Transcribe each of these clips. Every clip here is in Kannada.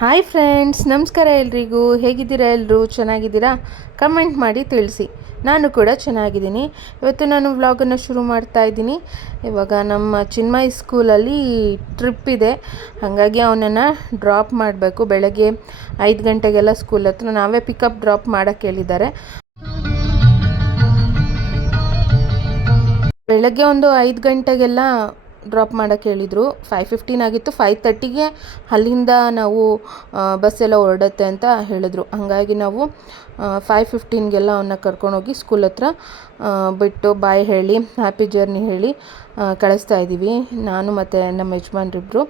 ಹಾಯ್ ಫ್ರೆಂಡ್ಸ್ ನಮಸ್ಕಾರ ಎಲ್ರಿಗೂ. ಹೇಗಿದ್ದೀರಾ ಎಲ್ಲರೂ ಚೆನ್ನಾಗಿದ್ದೀರಾ? ಕಮೆಂಟ್ ಮಾಡಿ ತಿಳಿಸಿ. ನಾನು ಕೂಡ ಚೆನ್ನಾಗಿದ್ದೀನಿ. ಇವತ್ತು ನಾನು ವ್ಲಾಗನ್ನು ಶುರು ಮಾಡ್ತಾ ಇದ್ದೀನಿ. ಇವಾಗ ನಮ್ಮ ಚಿನ್ಮಯ್ ಸ್ಕೂಲಲ್ಲಿ ಟ್ರಿಪ್ ಇದೆ. ಹಾಗಾಗಿ ಅವನನ್ನು ಡ್ರಾಪ್ ಮಾಡಬೇಕು. ಬೆಳಗ್ಗೆ ಐದು ಗಂಟೆಗೆಲ್ಲ ಸ್ಕೂಲ್ ಹತ್ರ ನಾವೇ ಪಿಕಪ್ ಡ್ರಾಪ್ ಮಾಡೋಕ್ಕೆ ಹೇಳಿದ್ದಾರೆ. ಬೆಳಗ್ಗೆ ಒಂದು ಐದು ಗಂಟೆಗೆಲ್ಲ ಡ್ರಾಪ್ ಮಾಡೋಕ್ಕೆ ಹೇಳಿದರು. ಫೈವ್ ಫಿಫ್ಟೀನ್ ಆಗಿತ್ತು. ಫೈವ್ ತರ್ಟಿಗೆ ಅಲ್ಲಿಂದ ನಾವು ಬಸ್ ಎಲ್ಲ ಹೊರಡತ್ತೆ ಅಂತ ಹೇಳಿದ್ರು. ಹಾಗಾಗಿ ನಾವು ಫೈವ್ ಫಿಫ್ಟೀನ್ಗೆಲ್ಲ ಅವನ್ನ ಕರ್ಕೊಂಡೋಗಿ ಸ್ಕೂಲ್ ಹತ್ರ ಬಿಟ್ಟು ಬಾಯ್ ಹೇಳಿ ಹ್ಯಾಪಿ ಜರ್ನಿ ಹೇಳಿ ಕಳಿಸ್ತಾ ಇದ್ದೀವಿ. ನಾನು ಮತ್ತು ನಮ್ಮ ಯಜಮಾನ್ರಿಬ್ಬರು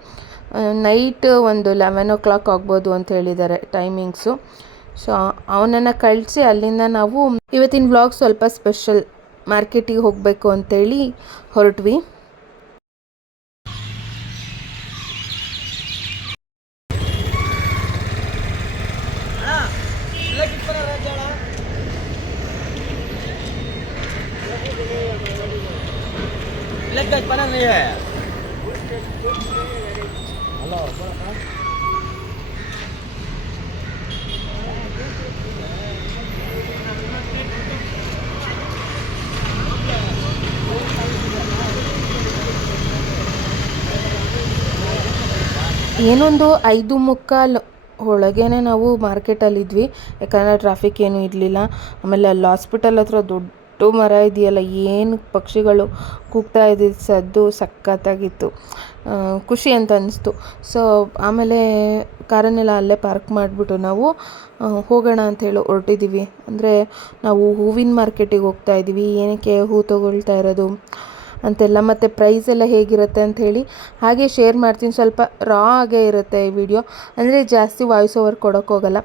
ನೈಟ್ ಒಂದು ಲೆವೆನ್ ಓ ಕ್ಲಾಕ್ ಆಗ್ಬೋದು ಅಂತ ಹೇಳಿದ್ದಾರೆ ಟೈಮಿಂಗ್ಸು ಸೊ ಅವನನ್ನು ಕಳಿಸಿ ಅಲ್ಲಿಂದ ನಾವು, ಇವತ್ತಿನ ವ್ಲಾಗ್ ಸ್ವಲ್ಪ ಸ್ಪೆಷಲ್ ಮಾರ್ಕೆಟಿಗೆ ಹೋಗಬೇಕು ಅಂತೇಳಿ ಹೊರಟ್ವಿ. ಏನೊಂದು ಐದು ಮುಕ್ಕಾಲು ಒಳಗೇನೆ ನಾವು ಮಾರ್ಕೆಟಲ್ಲಿದ್ವಿ ಯಾಕಂದರೆ ಟ್ರಾಫಿಕ್ ಏನೂ ಇರಲಿಲ್ಲ. ಆಮೇಲೆ ಅಲ್ಲಿ ಹಾಸ್ಪಿಟಲ್ ಹತ್ರ ದೊಡ್ಡ ಮರ ಇದೆಯಲ್ಲ, ಏನು ಪಕ್ಷಿಗಳು ಕೂಗ್ತಾ ಇದ್ದಿದ್ದು ಸದ್ದು ಸಖತ್ತಾಗಿತ್ತು. ಖುಷಿ ಅಂತ ಅನಿಸ್ತು. ಸೊ ಆಮೇಲೆ ಕಾರನ್ನೆಲ್ಲ ಅಲ್ಲೇ ಪಾರ್ಕ್ ಮಾಡಿಬಿಟ್ಟು ನಾವು ಹೋಗೋಣ ಅಂತ ಹೇಳಿ ಹೊರಟಿದ್ದೀವಿ ಅಂದರೆ ನಾವು ಹೂವಿನ ಮಾರ್ಕೆಟಿಗೆ ಹೋಗ್ತಾ ಇದ್ದೀವಿ ಏನಕ್ಕೆ ಹೂ ತೊಗೊಳ್ತಾ ಇರೋದು ಅಂತೆಲ್ಲ, ಮತ್ತು ಪ್ರೈಸ್ ಎಲ್ಲ ಹೇಗಿರುತ್ತೆ ಹೇಳಿ ಹಾಗೆ ಶೇರ್ ಮಾಡ್ತೀನಿ. ಸ್ವಲ್ಪ ರಾ ಆಗೇ ಇರುತ್ತೆ ಈ ವಿಡಿಯೋ ಅಂದರೆ ಜಾಸ್ತಿ ವಾಯ್ಸ್ ಓವರ್ ಕೊಡೋಕ್ಕೋಗಲ್ಲ.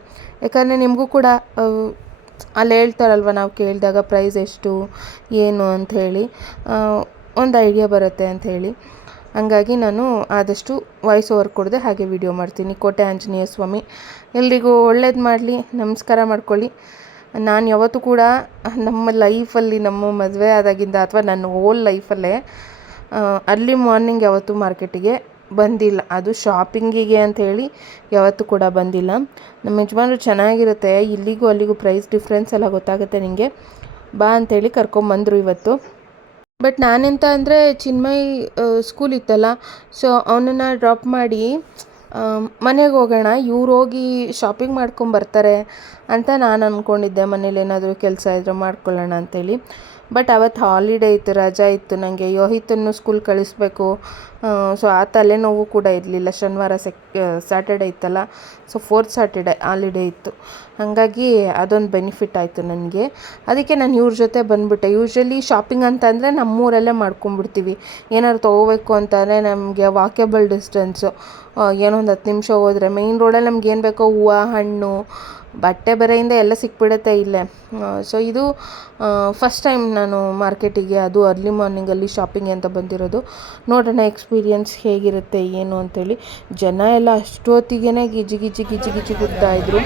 ಯಾಕಂದರೆ ನಿಮಗೂ ಕೂಡ ಅಲ್ಲಿ ಹೇಳ್ತಾರಲ್ವ ನಾವು ಕೇಳಿದಾಗ ಪ್ರೈಸ್ ಎಷ್ಟು, ಏನು ಅಂತ ಹೇಳಿ. ಒಂದು ಐಡಿಯಾ ಬರುತ್ತೆ ಅಂತ ಹೇಳಿ. ಹಂಗಾಗಿ ನಾನು ಆದಷ್ಟು ವಾಯ್ಸ್ ಓವರ್ ಕೊಡದೆ ಹಾಗೆ ವಿಡಿಯೋ ಮಾಡ್ತೀನಿ. ಕೋಟೆ ಆಂಜನೇಯ ಸ್ವಾಮಿ, ಎಲ್ರಿಗೂ ಒಳ್ಳೇದು ಮಾಡಲಿ, ನಮಸ್ಕಾರ ಮಾಡ್ಕೊಳ್ಳಿ. ನಾನು ಯಾವತ್ತೂ ಕೂಡ ನಮ್ಮ ಲೈಫಲ್ಲಿ ನಮ್ಮ ಮದುವೆ ಆದಾಗಿಂದ ಅಥವಾ ನನ್ನ ಓಲ್ ಲೈಫಲ್ಲೇ ಅರ್ಲಿ ಮಾರ್ನಿಂಗ್ ಯಾವತ್ತೂ ಮಾರ್ಕೆಟಿಗೆ ಬಂದಿಲ್ಲ. ಅದು ಶಾಪಿಂಗಿಗೆ ಅಂತ ಹೇಳಿ ಯಾವತ್ತೂ ಕೂಡ ಬಂದಿಲ್ಲ. ನಮ್ಮ ಯಜಮಾನ್ರು ಚೆನ್ನಾಗಿರುತ್ತೆ. ಇಲ್ಲಿಗೂ ಅಲ್ಲಿಗೂ ಪ್ರೈಸ್ ಡಿಫ್ರೆನ್ಸ್ ಎಲ್ಲ ಗೊತ್ತಾಗುತ್ತೆ ನಿಮಗೆ ಬಾ ಅಂಥೇಳಿ ಕರ್ಕೊಂಬಂದರು ಇವತ್ತು. ಬಟ್ ನಾನೆಂತ ಅಂದರೆ ಚಿನ್ಮಯ್ ಸ್ಕೂಲ್ ಇತ್ತಲ್ಲ. ಸೊ ಅವನನ್ನು ಡ್ರಾಪ್ ಮಾಡಿ ಮನೆಗೆ ಹೋಗೋಣ. ಇವ್ರು ಹೋಗಿ ಶಾಪಿಂಗ್ ಮಾಡ್ಕೊಂಬರ್ತಾರೆ ಅಂತ ನಾನು ಅಂದ್ಕೊಂಡಿದ್ದೆ ಮನೇಲಿ ಏನಾದರೂ ಕೆಲಸ ಇದ್ದರೆ ಮಾಡ್ಕೊಳ್ಳೋಣ ಅಂತೇಳಿ ಬಟ್ ಅವತ್ತು ಹಾಲಿಡೇ ಇತ್ತು, ರಜಾ ಇತ್ತು ನನಗೆ ಯೋಹಿತನ್ನು ಸ್ಕೂಲ್ ಕಳಿಸ್ಬೇಕು. ಸೊ ಆ ತಲೆನೋವು ಕೂಡ ಇರಲಿಲ್ಲ. ಶನಿವಾರ ಸೆಕ್ ಸ್ಯಾಟರ್ಡೆ ಇತ್ತಲ್ಲ ಸೊ ಫೋರ್ತ್ ಸ್ಯಾಟರ್ಡೇ ಹಾಲಿಡೇ ಇತ್ತು. ಹಾಗಾಗಿ ಅದೊಂದು ಬೆನಿಫಿಟ್ ಆಯಿತು ನನಗೆ. ಅದಕ್ಕೆ ನಾನು ಇವ್ರ ಜೊತೆ ಬಂದುಬಿಟ್ಟೆ. ಯೂಶ್ವಲಿ ಶಾಪಿಂಗ್ ಅಂತಂದರೆ ನಮ್ಮೂರಲ್ಲೇ ಮಾಡ್ಕೊಂಬಿಡ್ತೀವಿ ಏನಾದ್ರು ತೊಗೋಬೇಕು ಅಂತಂದರೆ ನಮಗೆ ವಾಕೇಬಲ್ ಡಿಸ್ಟೆನ್ಸು ಏನೋ ಒಂದು ಹತ್ತು ನಿಮಿಷ ಹೋದರೆ. ಮೇಯ್ನ್ ರೋಡಲ್ಲಿ ನಮ್ಗೆ ಏನು ಬೇಕೋ ಹೂವು, ಹಣ್ಣು ಬಟ್ಟೆ ಬರೆಯಿಂದ ಎಲ್ಲ ಸಿಕ್ಬಿಡುತ್ತೆ ಇಲ್ಲೇ. ಸೊ ಇದು ಫಸ್ಟ್ ಟೈಮ್ ನಾನು ಮಾರ್ಕೆಟಿಗೆ ಅದು ಅರ್ಲಿ ಮಾರ್ನಿಂಗಲ್ಲಿ ಶಾಪಿಂಗ್ ಅಂತ ಬಂದಿರೋದು. ನೋಡೋಣ ಎಕ್ಸ್ಪೀರಿಯನ್ಸ್ ಹೇಗಿರುತ್ತೆ, ಏನು ಅಂತೇಳಿ. ಜನ ಎಲ್ಲ ಅಷ್ಟೊತ್ತಿಗೆ ಗಿಜಿ ಗಿಜಿ ಗಿಜಿ ಗಿಜಿ ಇದ್ರು.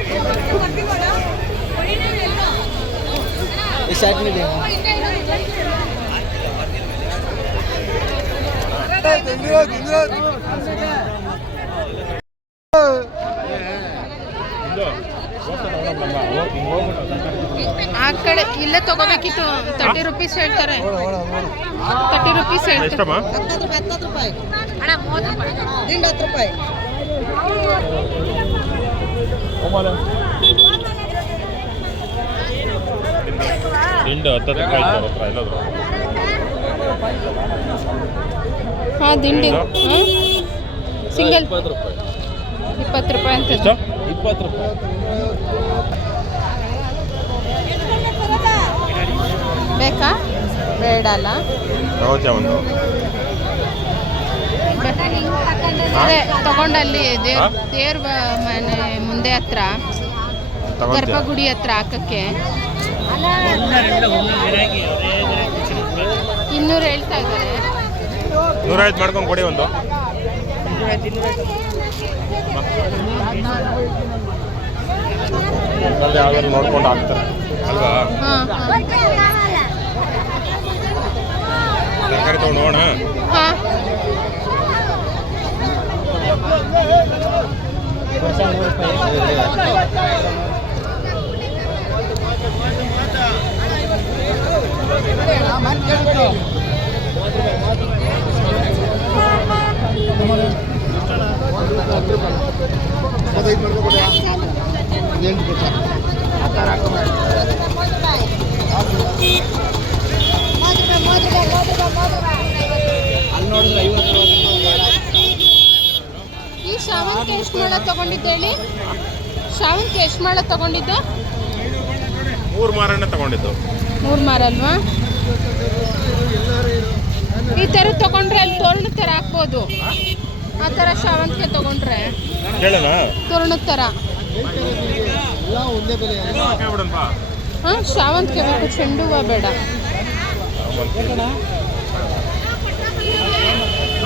ಆ ಕಡೆ ಇಲ್ಲೇ ತಗೋಬೇಕಿತ್ತು. ತರ್ಟಿ ರುಪೀಸ್ ಹೇಳ್ತಾರೆ. ತರ್ಟಿ ರುಪೀಸ್ ಹೇಳ್ತಾರೆ. ಹತ್ತತ್ತು ರೂಪಾಯಿ ಅಣ್ಣ ಮೂವತ್ತು ರೂಪಾಯಿ. ದಿಂಡು ಹತ್ತು ರೂಪಾಯಿ. ದಿಂಡು ಹತ್ತು ರೂಪಾಯಿ ಐತೆ ಅವ್ರ ಹತ್ರ ಎಲ್ಲಾದ್ರು. ಹಾಂ ದಿಂಡಿ. ಸಿಂಗಲ್ ಇಪ್ಪತ್ತು ರೂಪಾಯಿ. ಅಂತ. ಇಪ್ಪತ್ತು ರೂಪಾಯಿ. ಬೇಕಾ? ಬೇಡಲ್ಲ. ಒಂದು. ಅದೇ ತಗೊಂಡಲ್ಲಿ ದೇವ್ರ? ದೇವ್ರ ಮನೆ ಮುಂದೆ ಹತ್ರ ಗರ್ಭಗುಡಿ ಹತ್ರ ಹಾಕಕ್ಕೆ. ಇನ್ನೂರು ಹೇಳ್ತಾ ಇದ್ದಾರೆ. ನೂರೈವತ್ತು ಮಾಡ್ಕೊಂಡು ಕೊಡಿ ಒಂದು. ನೋಡ್ಕೊಂಡು ಹಾಕ್ತಾರೆ. ಅಲ್ವಾ? ಹಾಂ ಹಾಂ ತರಕಾರಿ ತೊಗೊಂಡು ಹೋಗೋಣ ಹಾಂ ವರ್ಷ ನೂರು ರೂಪಾಯಿ ಅಲ್ಲಿ ನೋಡಿದ್ರೆ ಐವತ್ತು ಈ ಶಾವಂತಿಗೆ ಎಷ್ಟು ಮಾಡ ತಗೊಂಡಿದ್ದೆ ಹೇಳಿ? ಶಾವಂತಿಗೆ ಎಷ್ಟು ಮಾಡ ತಗೊಂಡಿದ್ದೆ? ಮೂರು ಮಾರಣ್ಣ ತಗೊಂಡಿದ್ದು. ಮೂರು ಮಾರಲ್ವಾ ಈ ಥರ ತಗೊಂಡ್ರೆ ಅಲ್ಲಿ ತೋರಣ ಥರ ಹಾಕ್ಬೋದು ಆ ಥರ ಶಾವಂತಿಗೆ ತಗೊಂಡ್ರೆ. ತೋರಣ ಥರ ಹಾಂ ಶಾವಂತಿಗೆ ಬೇಕು ಚೆಂಡು ಹೂವು ಬೇಡ.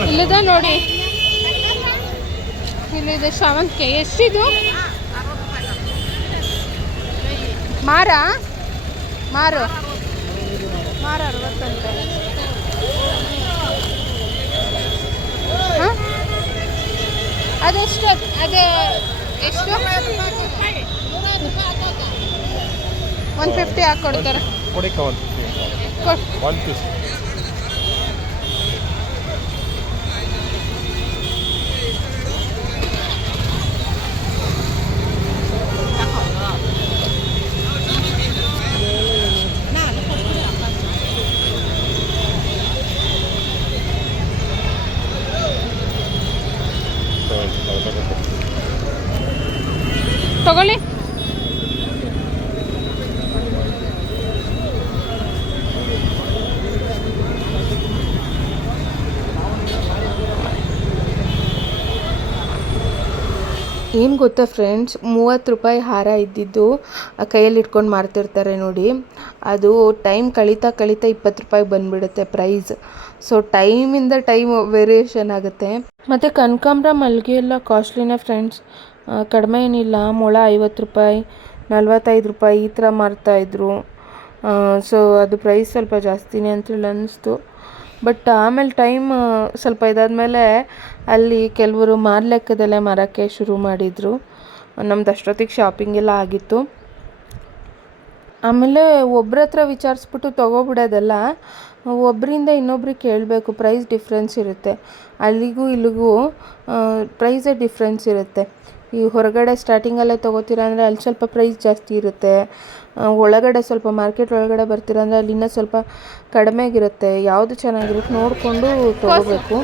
ಇಲ್ಲದ ನೋಡಿ. ಇಲ್ಲಿದೆ ಶಾವಂತಿಗೆ ಎಷ್ಟಿದು? ಮಾರ? ಮಾರು. ಮಾರ ಅರವತ್ತಂತೆ ಅದೆಷ್ಟು? ಅದೇ ಎಷ್ಟು? ಒನ್ ಫಿಫ್ಟಿ ಹಾಕ್ಕೊಡ್ತಾರೆ. ಕೊಡಿ ಒಂದು ಕೊಡ್ ಒಂದು ಪೀಸ್ ತಗೊಳ್ಳಿ. ಏನು ಗೊತ್ತಾ ಫ್ರೆಂಡ್ಸ್ ಮೂವತ್ತು ರೂಪಾಯಿ ಹಾರ ಇದ್ದಿದ್ದು ಕೈಯಲ್ಲಿ ಇಟ್ಕೊಂಡು ಮಾರ್ತಿರ್ತಾರೆ ನೋಡಿ. ಅದು ಟೈಮ್ ಕಳೀತಾ ಕಳೀತಾ ಇಪ್ಪತ್ತು ರೂಪಾಯಿ ಬಂದುಬಿಡುತ್ತೆ ಪ್ರೈಸ್ ಸೊ ಟೈಮಿಂದ ಟೈಮ್ ವೇರಿಯೇಷನ್ ಆಗುತ್ತೆ. ಮತ್ತು ಕನಕಾಂಬ್ರ ಮಲ್ಲಿಗೆ ಎಲ್ಲ ಕಾಸ್ಟ್ಲಿನೇ ಫ್ರೆಂಡ್ಸ್ ಕಡಿಮೆ ಏನಿಲ್ಲ. ಮೊಳ ಐವತ್ತು ರೂಪಾಯಿ, ನಲ್ವತ್ತೈದು ರೂಪಾಯಿ ಈ ಥರ ಮಾರ್ತಾಯಿದ್ರು ಸೊ ಅದು ಪ್ರೈಸ್ ಸ್ವಲ್ಪ ಜಾಸ್ತಿನೇ ಅಂತೇಳಿ ಅನ್ನಿಸ್ತು. ಬಟ್ ಆಮೇಲೆ ಟೈಮ್ ಸ್ವಲ್ಪ ಇದಾದಮೇಲೆ ಅಲ್ಲಿ ಕೆಲವರು ಮಾರು ಲೆಕ್ಕದಲ್ಲೇ ಮಾರೋಕ್ಕೆ ಶುರು ಮಾಡಿದರು. ನಮ್ದು ಅಷ್ಟೊತ್ತಿಗೆ ಶಾಪಿಂಗ್ ಎಲ್ಲ ಆಗಿತ್ತು. ಆಮೇಲೆ ಒಬ್ಬರ ಹತ್ರ ವಿಚಾರಿಸ್ಬಿಟ್ಟು ತೊಗೊಬಿಡೋದಲ್ಲ ಒಬ್ಬರಿಂದ ಇನ್ನೊಬ್ರಿಗೆ ಕೇಳಬೇಕು ಪ್ರೈಸ್ ಡಿಫ್ರೆನ್ಸ್ ಇರುತ್ತೆ. ಅಲ್ಲಿಗೂ ಇಲ್ಲಿಗೂ ಪ್ರೈಸೇ ಡಿಫ್ರೆನ್ಸ್ ಇರುತ್ತೆ. ಈ ಹೊರಗಡೆ ಸ್ಟಾರ್ಟಿಂಗಲ್ಲೇ ತೊಗೋತೀರ ಅಂದರೆ ಅಲ್ಲಿ ಸ್ವಲ್ಪ ಪ್ರೈಸ್ ಜಾಸ್ತಿ ಇರುತ್ತೆ. ಒಳಗಡೆ ಸ್ವಲ್ಪ ಮಾರ್ಕೆಟ್ ಒಳಗಡೆ ಬರ್ತೀರ ಅಂದರೆ ಅಲ್ಲಿ ಇನ್ನೂ ಸ್ವಲ್ಪ ಕಡಿಮೆ ಆಗಿರುತ್ತೆ. ಯಾವುದು ಚೆನ್ನಾಗಿರುತ್ತೆ ನೋಡಿಕೊಂಡು ತೊಗೋಬೇಕು.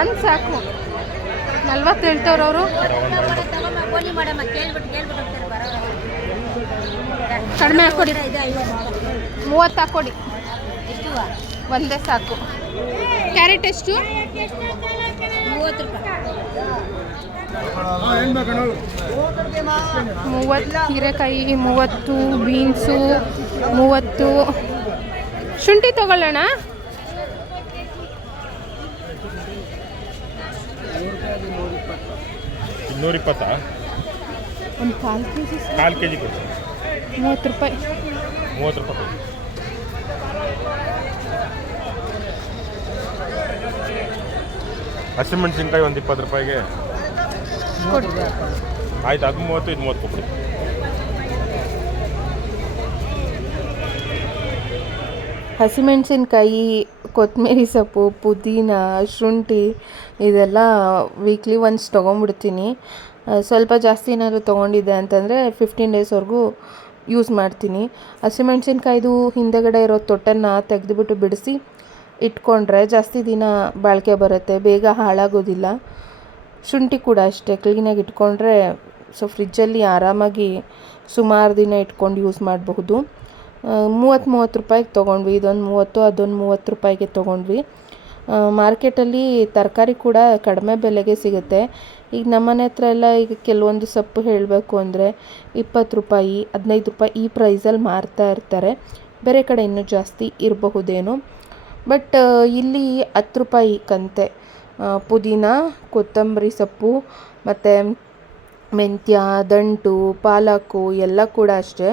ಒಂದು ಸಾಕು. ಕಡಿಮೆ ಹಾಕೊಡಿ. ಮೂವತ್ತು ಹಾಕ್ಕೊಡಿ ಒಂದೇ ಸಾಕು. ಕ್ಯಾರೆಟ್ ಎಷ್ಟು? ಮೂವತ್ತು ಹೀರೆಕಾಯಿ ಮೂವತ್ತು ಬೀನ್ಸು ಮೂವತ್ತು. ಶುಂಠಿ ತಗೊಳ್ಳೋಣ? ಇನ್ನೂರ ಇಪ್ಪತ್ತಾ ಒಂದು ಕಾಲು ಕೆ ಜಿ ಕಾಲು ಕೆ ಜಿ ಕೊಡಿ. ಮೂವತ್ತು ರೂಪಾಯಿ. ಮೂವತ್ತು ರೂಪಾಯಿ ಹಸಿಮೆಣಸಿನ್ಕಾಯಿ ಒಂದು ಇಪ್ಪತ್ತು ರೂಪಾಯಿಗೆ. ಆಯ್ತು ಅದು ಮೂವತ್ತು ಇದು ಮೂವತ್ತು ಕೊಡಿ ಹಸಿಮೆಣಸಿನ್ಕಾಯಿ ಕೊತ್ತಂಬರಿ ಸೊಪ್ಪು ಪುದೀನ ಶುಂಠಿ ಇದೆಲ್ಲ ವೀಕ್ಲಿ ಒನ್ಸ್ ತೊಗೊಂಬಿಡ್ತೀನಿ ಆ, ಸ್ವಲ್ಪ ಜಾಸ್ತಿ ಏನಾದರೂ ತೊಗೊಂಡಿದ್ದೆ ಅಂತಂದರೆ ಫಿಫ್ಟೀನ್ ಡೇಸ್ವರೆಗೂ ಯೂಸ್ ಮಾಡ್ತೀನಿ. ಹಸಿಮೆಣಸಿನ್ಕಾಯ್ದು ಹಿಂದೆಗಡೆ ಇರೋ ತೊಟ್ಟನ್ನು ತೆಗೆದುಬಿಟ್ಟು ಬಿಡಿಸಿ ಇಟ್ಕೊಂಡ್ರೆ ಜಾಸ್ತಿ ದಿನ ಬಾಳಿಕೆ ಬರುತ್ತೆ, ಬೇಗ ಹಾಳಾಗೋದಿಲ್ಲ. ಶುಂಠಿ ಕೂಡ ಅಷ್ಟೇ ಕ್ಲೀನಾಗಿ ಇಟ್ಕೊಂಡ್ರೆ ಸೊ ಫ್ರಿಜ್ಜಲ್ಲಿ ಆರಾಮಾಗಿ ಸುಮಾರು ದಿನ ಇಟ್ಕೊಂಡು ಯೂಸ್ ಮಾಡಬಹುದು. ಮೂವತ್ತು ಮೂವತ್ತು ರೂಪಾಯಿಗೆ ತೊಗೊಂಡ್ವಿ, ಇದೊಂದು ಮೂವತ್ತು, ಅದೊಂದು ಮೂವತ್ತು ರೂಪಾಯಿಗೆ ತೊಗೊಂಡ್ವಿ. ಮಾರ್ಕೆಟಲ್ಲಿ ತರಕಾರಿ ಕೂಡ ಕಡಿಮೆ ಬೆಲೆಗೆ ಸಿಗುತ್ತೆ. ಈಗ ನಮ್ಮನೆ ಹತ್ರ ಎಲ್ಲ ಈಗ ಕೆಲವೊಂದು ಸೊಪ್ಪು ಹೇಳಬೇಕು ಅಂದರೆ ಇಪ್ಪತ್ತು ರೂಪಾಯಿ, ಹದಿನೈದು ರೂಪಾಯಿ ಈ ಪ್ರೈಸಲ್ಲಿ ಮಾರ್ತಾ ಇರ್ತಾರೆ. ಬೇರೆ ಕಡೆ ಇನ್ನೂ ಜಾಸ್ತಿ ಇರಬಹುದೇನೋ. ಬಟ್ ಇಲ್ಲಿ ಹತ್ತು ರೂಪಾಯಿ ಕಂತೆ. ಪುದೀನ, ಕೊತ್ತಂಬರಿ ಸೊಪ್ಪು, ಮತ್ತು ಮೆಂತ್ಯ, ದಂಟು, ಪಾಲಕು ಎಲ್ಲ ಕೂಡ ಅಷ್ಟೇ.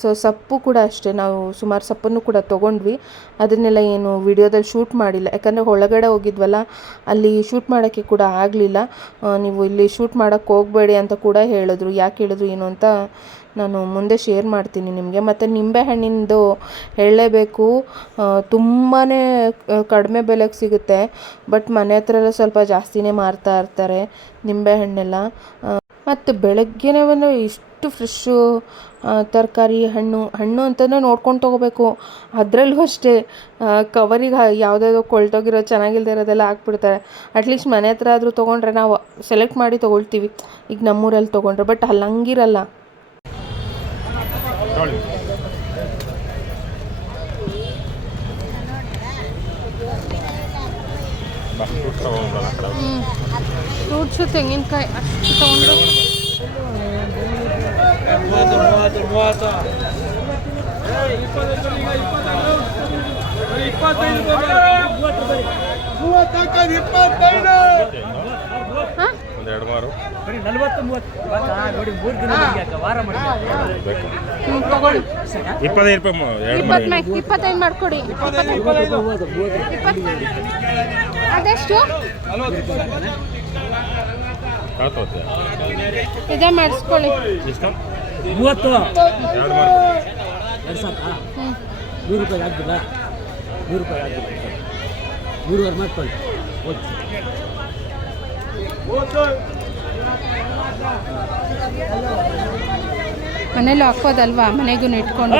ಸೊ, ಸೊಪ್ಪು ಕೂಡ ಅಷ್ಟೇ. ನಾವು ಸುಮಾರು ಸೊಪ್ಪನ್ನು ಕೂಡ ತೊಗೊಂಡ್ವಿ. ಅದನ್ನೆಲ್ಲ ಏನು ವಿಡಿಯೋದಲ್ಲಿ ಶೂಟ್ ಮಾಡಿಲ್ಲ. ಯಾಕಂದರೆ ಒಳಗಡೆ ಹೋಗಿದ್ವಲ್ಲ, ಅಲ್ಲಿ ಶೂಟ್ ಮಾಡೋಕ್ಕೆ ಕೂಡ ಆಗಲಿಲ್ಲ. ನೀವು ಇಲ್ಲಿ ಶೂಟ್ ಮಾಡೋಕ್ಕೆ ಹೋಗಬೇಡಿ ಅಂತ ಕೂಡ ಹೇಳಿದ್ರು. ಯಾಕೆ ಹೇಳಿದ್ರು ಏನು ಅಂತ ನಾನು ಮುಂದೆ ಶೇರ್ ಮಾಡ್ತೀನಿ ನಿಮಗೆ. ಮತ್ತು ನಿಂಬೆ ಹಣ್ಣಿಂದು ಹೇಳಲೇಬೇಕು ತುಂಬಾ ಕಡಿಮೆ ಬೆಲೆಗೆ ಸಿಗುತ್ತೆ. ಬಟ್ ಮನೆ ಹತ್ರ ಎಲ್ಲ ಸ್ವಲ್ಪ ಜಾಸ್ತಿನೇ ಮಾರ್ತಾ ಇರ್ತಾರೆ ನಿಂಬೆ ಹಣ್ಣೆಲ್ಲ. ಮತ್ತು ಬೆಳಗ್ಗೆನೇ ಒಂದು ಇಷ್ಟು ಫ್ರೆಶ್ಶು ತರಕಾರಿ ಹಣ್ಣು ಹಣ್ಣು ಅಂತಂದರೆ ನೋಡ್ಕೊಂಡು ತೊಗೋಬೇಕು. ಅದರಲ್ಲೂ ಅಷ್ಟೇ ಕವರಿಗೆ ಯಾವುದಾದ್ರು ಕೊಳ್ತೋಗಿರೋ ಚೆನ್ನಾಗಿಲ್ದೇ ಇರೋದೆಲ್ಲ ಹಾಕ್ಬಿಡ್ತಾರೆ. ಅಟ್ಲೀಸ್ಟ್ ಮನೆ ಹತ್ರ ಆದರೂ ತೊಗೊಂಡ್ರೆ ನಾವು ಸೆಲೆಕ್ಟ್ ಮಾಡಿ ತೊಗೊಳ್ತೀವಿ. ಈಗ ನಮ್ಮೂರಲ್ಲಿ ತೊಗೊಂಡ್ರೆ ಬಟ್ ಅಲ್ಲಿ ಹಂಗಿರಲ್ಲ ಬಾ ಫ್ರೂಟ್ಸ್ ತೆಂಗಿನಕಾಯಿ ಅಷ್ಟು ತಗೊಂಡು. ಒಂದೆರಡು ಮಾರು. ನಲ್ವತ್ತು ಮೂವತ್ತು. ನೋಡಿ ಮೂರು ದಿನ ವಾರ ಮಾಡಿ ಇಪ್ಪತ್ತೈದು ರೂಪಾಯಿ ಎರಡು ಇಪ್ಪತ್ತು ಇಪ್ಪತ್ತೈದು ಮಾಡಿಕೊಡಿ. ಅದೆಷ್ಟು? ಕಳ್ತೋತೆ ಇದೇ ಮಾಡಿಸ್ಕೊಳ್ಳಿ. ಮೂವತ್ತು. ಎರಡು ಸಾವಿರ ನೂರು ರೂಪಾಯಿ ಆಗ್ತಿಲ್ಲ ನೂರು ರೂಪಾಯಿ ಆಗ್ತಿಲ್ಲ ನೂರುವರೆ ಮಾಡ್ಕೊಳ್ಳಿ. ಓಕೆ. ಮನೇಲಿ ಹಾಕೋದಲ್ವಾ ಮನೆಗೂ ಇಟ್ಕೊಂಡು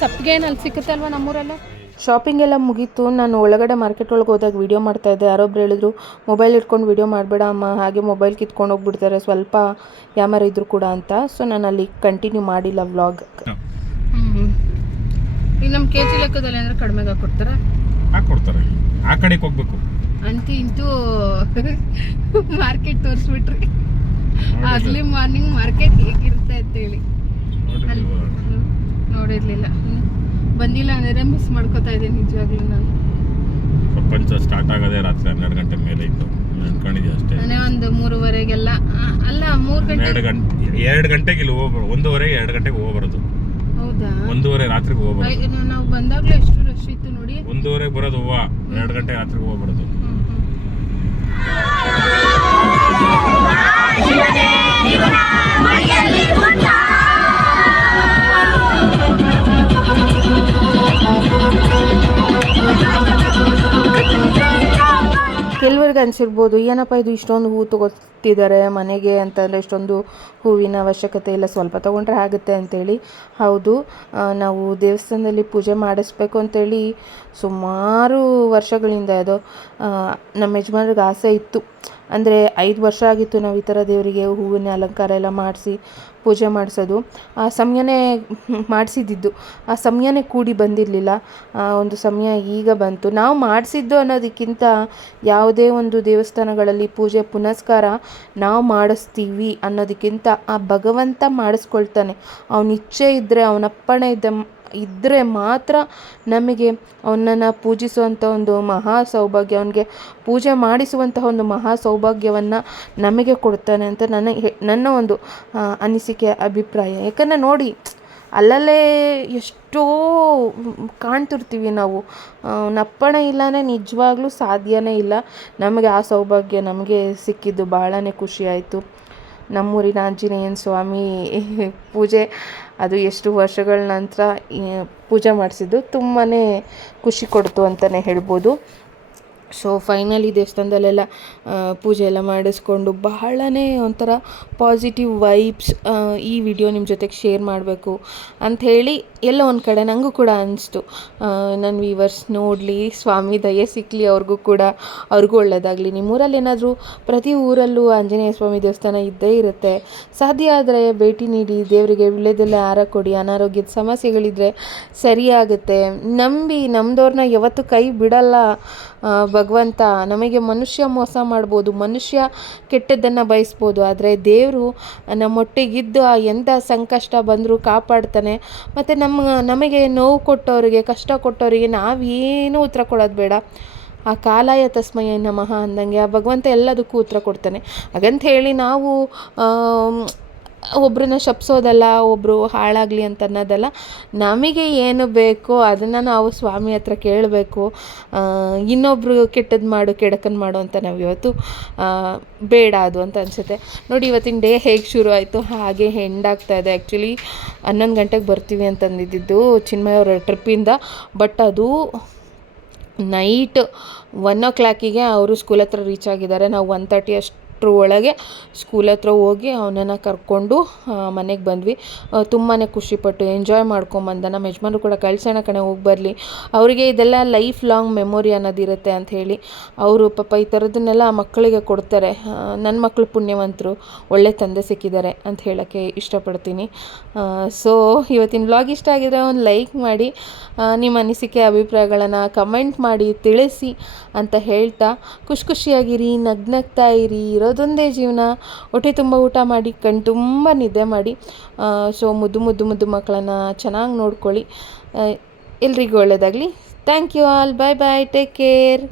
ಸಪ್ಗೆ ಏನಲ್ಲಿ ಸಿಕ್ಕುತ್ತಲ್ವ ನಮ್ಮೂರಲ್ಲೇ? ಶಾಪಿಂಗ್ ಎಲ್ಲ ಮುಗೀತು. ನಾನು ಒಳಗಡೆ ಮಾರ್ಕೆಟ್ ಒಳಗೆ ಹೋದಾಗ ವೀಡಿಯೋ ಮಾಡ್ತಾ ಇದ್ದೆ. ಯಾರೊಬ್ರು ಹೇಳಿದ್ರು ಮೊಬೈಲ್ ಇಟ್ಕೊಂಡು ವೀಡಿಯೋ ಮಾಡಬೇಡ ಅಮ್ಮ. ಹಾಗೆ ಮೊಬೈಲ್ ಕಿತ್ಕೊಂಡು ಹೋಗ್ಬಿಡ್ತಾರೆ. ಸ್ವಲ್ಪ ಯಾಮಾರ ಇದ್ರು ಕೂಡ ಅಂತ. ಸೊ ನಾನು ಅಲ್ಲಿ ಕಂಟಿನ್ಯೂ ಮಾಡಿಲ್ಲ ವ್ಲಾಗ್ ಈಗ ನಮ್ಮ ಕೆ ಜಿ ಲೆಕ್ಕದಲ್ಲಿ ಅಂದರೆ ಕಡಿಮೆಗೆ ಹಾಕ್ಕೊಡ್ತಾರೆ ಹಾಕ್ಕೊಡ್ತಾರೆ ಆ ಕಡೆಗೆ ಹೋಗ್ಬೇಕು. ಅಂತ ಇಂತೂ ಮಾರ್ಕೆಟ್ ತೋರಿಸ್ಬಿಟ್ರಿ. ಅರ್ಲಿ ಮಾರ್ನಿಂಗ್ ಮಾರ್ಕೆಟ್ ಹೇಗಿರುತ್ತೆ ಅಂತೇಳಿ. ನೋಡಿರ್ಲಿಲ್ಲ. ಬಂದಿಲ್ಲ ಅಂದರೆ ಮಿಸ್ ಮಾಡ್ಕೋತಾ ಇದ್ದೀನಿ ನಿಜವಾಗ್ಲೂ ನಾನು. ಪ್ರಪಂಚ ಸ್ಟಾರ್ಟ್ ಆಗೋದೇ ರಾತ್ರಿ ಹನ್ನೆರಡು ಗಂಟೆ ಮೇಲೆ ಇತ್ತು. ಅನ್ಕೊಂಡಿದ್ದೆ ಅಷ್ಟೇ. ಮನೆ ಒಂದು ಮೂರುವರೆಗೆಲ್ಲ ಆ, ಅಲ್ಲ ಮೂರು ಗಂಟೆ ಎರಡು ಗಂಟೆ ಎರಡು ಗಂಟೆಗೆ ಇಲ್ಲಿ ಹೋಗ್ಬಾರ್ದು ಒಂದೂವರೆಗೆ ಎರಡು ಗಂಟೆಗೆ ಹೋಗ್ಬಾರ್ದು. ಹೌದಾ? ಒಂದೂವರೆ ರಾತ್ರಿಗೆ ಹೋಗ್ಬಾರ್ದು. ಐ- ನಾವು ಬಂದಾಗಲೂ ಎಷ್ಟು ರಶ್ ಇತ್ತು ನೋಡಿ. ಒಂದೂವರೆಗೆ ಬರೋದು ಹೂವ ಎರಡು ಗಂಟೆ ರಾತ್ರಿಗೆ ಹೋಗ್ಬಾರ್ದು. ಹ್ಮ್, ಹ್ಮ್. ಅನ್ಸಿರ್ಬೋದು. ಏನಪ್ಪ ಇದು ಇಷ್ಟೊಂದು ಹೂ ತಗೋತಿದ್ದಾರೆ ಮನೆಗೆ ಅಂತಂದರೆ ಇಷ್ಟೊಂದು ಹೂವಿನ ಅವಶ್ಯಕತೆ ಇಲ್ಲ, ಸ್ವಲ್ಪ ತೊಗೊಂಡ್ರೆ ಆಗುತ್ತೆ ಅಂತೇಳಿ. ಹೌದು ನಾವು ದೇವಸ್ಥಾನದಲ್ಲಿ ಪೂಜೆ ಮಾಡಿಸ್ಬೇಕು ಅಂತೇಳಿ ಸುಮಾರು ವರ್ಷಗಳಿಂದ ಅದು ನಮ್ಮ ಯಜಮಾನ್ರಿಗೆ ಆಸೆ ಇತ್ತು. ಅಂದರೆ ಐದು ವರ್ಷ ಆಗಿತ್ತು ನಾವು ಈ ಥರ ದೇವರಿಗೆ ಹೂವಿನ ಅಲಂಕಾರ ಎಲ್ಲ ಮಾಡಿಸಿ ಪೂಜೆ ಮಾಡಿಸೋದು. ಆ ಸಮಯನೇ ಮಾಡಿಸಿದ್ದು ಆ ಸಮಯನೇ ಕೂಡಿ ಬಂದಿರಲಿಲ್ಲ. ಒಂದು ಸಮಯ ಈಗ ಬಂತು. ನಾವು ಮಾಡಿಸಿದ್ದು ಅನ್ನೋದಕ್ಕಿಂತ ಯಾವುದೇ ಒಂದು ದೇವಸ್ಥಾನಗಳಲ್ಲಿ ಪೂಜೆ ಪುನಸ್ಕಾರ ನಾವು ಮಾಡಿಸ್ತೀವಿ ಅನ್ನೋದಕ್ಕಿಂತ ಆ ಭಗವಂತ ಮಾಡಿಸ್ಕೊಳ್ತಾನೆ. ಅವನ ಇಚ್ಛೆ ಇದ್ದರೆ ಅವನಪ್ಪಣೆ ಇದ್ದ ಇದ್ದರೆ ಮಾತ್ರ ನಮಗೆ ಅವನನ್ನು ಪೂಜಿಸುವಂಥ ಒಂದು ಮಹಾ ಸೌಭಾಗ್ಯ, ಅವನಿಗೆ ಪೂಜೆ ಮಾಡಿಸುವಂತಹ ಒಂದು ಮಹಾ ಸೌಭಾಗ್ಯವನ್ನು ನಮಗೆ ಕೊಡ್ತಾನೆ ಅಂತ ನನ್ನ ನನ್ನ ಒಂದು ಅನಿಸಿಕೆ, ಅಭಿಪ್ರಾಯ. ಯಾಕಂದರೆ ನೋಡಿ ಅಲ್ಲಲ್ಲೇ ಎಷ್ಟೋ ಕಾಣ್ತಿರ್ತೀವಿ ನಾವು. ನಪ್ಪಣೆ ಇಲ್ಲನೇ ನಿಜವಾಗ್ಲೂ ಸಾಧ್ಯನೇ ಇಲ್ಲ. ನಮಗೆ ಆ ಸೌಭಾಗ್ಯ ನಮಗೆ ಸಿಕ್ಕಿದ್ದು ಭಾಳನೇ ಖುಷಿ ಆಯಿತು. ನಮ್ಮೂರಿನ ಆಂಜನೇಯನ ಸ್ವಾಮಿ ಪೂಜೆ, ಅದು ಎಷ್ಟು ವರ್ಷಗಳ ನಂತರ ಪೂಜೆ ಮಾಡಿಸಿದ್ದು ತುಂಬಾ ಖುಷಿ ಕೊಡ್ತು ಅಂತಲೇ ಹೇಳ್ಬೋದು. ಸೊ ಫೈನಲಿ ದೇವಸ್ಥಾನದಲ್ಲೆಲ್ಲ ಪೂಜೆ ಎಲ್ಲ ಮಾಡಿಸ್ಕೊಂಡು ಬಹಳನೇ ಒಂಥರ ಪಾಸಿಟಿವ್ ವೈಬ್ಸ್ ಈ ವಿಡಿಯೋ ನಿಮ್ಮ ಜೊತೆಗೆ ಶೇರ್ ಮಾಡಬೇಕು ಅಂಥೇಳಿ ಎಲ್ಲೋ ಒಂದು ಕಡೆ ನನಗೂ ಕೂಡ ಅನಿಸ್ತು. ನನ್ನ ವೀವರ್ಸ್ ನೋಡಲಿ, ಸ್ವಾಮಿ ದಯೆ ಸಿಕ್ಕಲಿ ಅವ್ರಿಗೂ ಕೂಡ. ಅವ್ರಿಗೂ ಒಳ್ಳೆಯದಾಗಲಿ ನಿಮ್ಮೂರಲ್ಲಿ ಏನಾದರೂ ಪ್ರತಿ ಊರಲ್ಲೂ ಆಂಜನೇಯ ಸ್ವಾಮಿ ದೇವಸ್ಥಾನ ಇದ್ದೇ ಇರುತ್ತೆ. ಸಾಧ್ಯ ಆದರೆ ಭೇಟಿ ನೀಡಿ, ದೇವರಿಗೆ ವಿಳೆದೆಲ್ಲ ಆರ ಕೊಡಿ, ಅನಾರೋಗ್ಯದ ಸಮಸ್ಯೆಗಳಿದ್ದರೆ ಸರಿಯಾಗುತ್ತೆ. ನಂಬಿ ನಮ್ಮದವ್ರನ್ನ ಯಾವತ್ತೂ ಕೈ ಬಿಡಲ್ಲ ಭಗವಂತ ನಮಗೆ ಮನುಷ್ಯ ಮೋಸ ಮಾಡ್ಬೋದು, ಮನುಷ್ಯ ಕೆಟ್ಟದ್ದನ್ನು ಬಯಸ್ಬೋದು, ಆದರೆ ದೇವರು ನಮ್ಮೊಟ್ಟಿಗಿದ್ದು ಆ ಎಂಥ ಸಂಕಷ್ಟ ಬಂದರೂ ಕಾಪಾಡ್ತಾನೆ. ಮತ್ತು ನಮ್ಮ, ನಮಗೆ ನೋವು ಕೊಟ್ಟವರಿಗೆ, ಕಷ್ಟ ಕೊಟ್ಟವರಿಗೆ ನಾವೇನೂ ಉತ್ತರ ಕೊಡೋದು ಬೇಡ. ಆ ಕಾಲಾಯ ತಸ್ಮಯ ನಮಃ ಅಂದಂಗೆ ಆ ಭಗವಂತ ಎಲ್ಲದಕ್ಕೂ ಉತ್ತರ ಕೊಡ್ತಾನೆ. ಹಾಗಂತ ಹೇಳಿ ನಾವು ಒಬ್ರನ್ನ ಶಪಿಸೋದಲ್ಲ ಒಬ್ಬರು ಹಾಳಾಗಲಿ ಅಂತ ಅನ್ನೋದಲ್ಲ ನಮಗೆ ಏನು ಬೇಕೋ ಅದನ್ನು ನಾವು ಸ್ವಾಮಿ ಹತ್ರ ಕೇಳಬೇಕು. ಇನ್ನೊಬ್ಬರು ಕೆಟ್ಟದ್ದು ಮಾಡು ಕೆಡಕನ್ನು ಮಾಡು ಅಂತ ನಾವು ಇವತ್ತು ಬೇಡ ಅದು ಅಂತ ಅನಿಸುತ್ತೆ. ನೋಡಿ, ಇವತ್ತಿನ ಡೇ ಹೇಗೆ ಶುರು ಆಯಿತು ಹಾಗೆ ಎಂಡ್ ಆಗ್ತಾ ಇದೆ. ಆ್ಯಕ್ಚುಲಿ ಹನ್ನೊಂದು ಗಂಟೆಗೆ ಬರ್ತೀವಿ ಅಂತಂದಿದ್ದು ಚಿನ್ಮಯ ಅವರ ಟ್ರಿಪ್ಪಿಂದ. ಬಟ್ ಅದು ನೈಟ್ ಒನ್ ಓ ಕ್ಲಾಕಿಗೆ ಅವರು ಸ್ಕೂಲ್ ಹತ್ರ ರೀಚ್ ಆಗಿದ್ದಾರೆ. ನಾವು ಒನ್ ತರ್ಟಿ ಅಷ್ಟರ ಒಳಗೆ ಸ್ಕೂಲ್ ಹತ್ರ ಹೋಗಿ ಅವನನ್ನು ಕರ್ಕೊಂಡು ಮನೆಗೆ ಬಂದ್ವಿ. ತುಂಬಾ ಖುಷಿಪಟ್ಟು ಎಂಜಾಯ್ ಮಾಡ್ಕೊಂಬಂದ ನಮ್ಮ ಯಜಮಾನ್ರು ಕೂಡ ಕಳ್ಸೋಣ ಕಣೆ, ಹೋಗಿ ಬರಲಿ. ಅವರಿಗೆ ಇದೆಲ್ಲ ಲೈಫ್ ಲಾಂಗ್ ಮೆಮೊರಿ ಅನ್ನೋದಿರುತ್ತೆ ಅಂತ ಹೇಳಿ ಅವರು ಪಾಪ ಈ ಥರದನ್ನೆಲ್ಲ ಮಕ್ಕಳಿಗೆ ಕೊಡ್ತಾರೆ. ನನ್ನ ಮಕ್ಕಳು ಪುಣ್ಯವಂತರು, ಒಳ್ಳೆ ತಂದೆ ಸಿಕ್ಕಿದ್ದಾರೆ ಅಂತ ಹೇಳೋಕ್ಕೆ ಇಷ್ಟಪಡ್ತೀನಿ. ಸೊ ಇವತ್ತಿನ ವ್ಲಾಗ್ ಇಷ್ಟ ಆಗಿದ್ರೆ ಒಂದು ಲೈಕ್ ಮಾಡಿ ನಿಮ್ಮ ಅನಿಸಿಕೆ, ಅಭಿಪ್ರಾಯಗಳನ್ನು ಕಮೆಂಟ್ ಮಾಡಿ ತಿಳಿಸಿ ಅಂತ ಹೇಳ್ತಾ, ಖುಷಿ ಖುಷಿಯಾಗಿರಿ, ನಗ್ನಗ್ತಾ ಇರಿ. ಇರೋದೊಂದೇ ಜೀವನ. ಹೊಟ್ಟೆ ತುಂಬ ಊಟ ಮಾಡಿ ಕಣ್ಣು ತುಂಬ ನಿದ್ದೆ ಮಾಡಿ ಸೊ ಮುದ್ದು ಮುದ್ದು ಮುದ್ದು ಮಕ್ಕಳನ್ನು ಚೆನ್ನಾಗಿ ನೋಡ್ಕೊಳ್ಳಿ. ಎಲ್ರಿಗೂ ಒಳ್ಳೆಯದಾಗಲಿ thank you all bye bye take care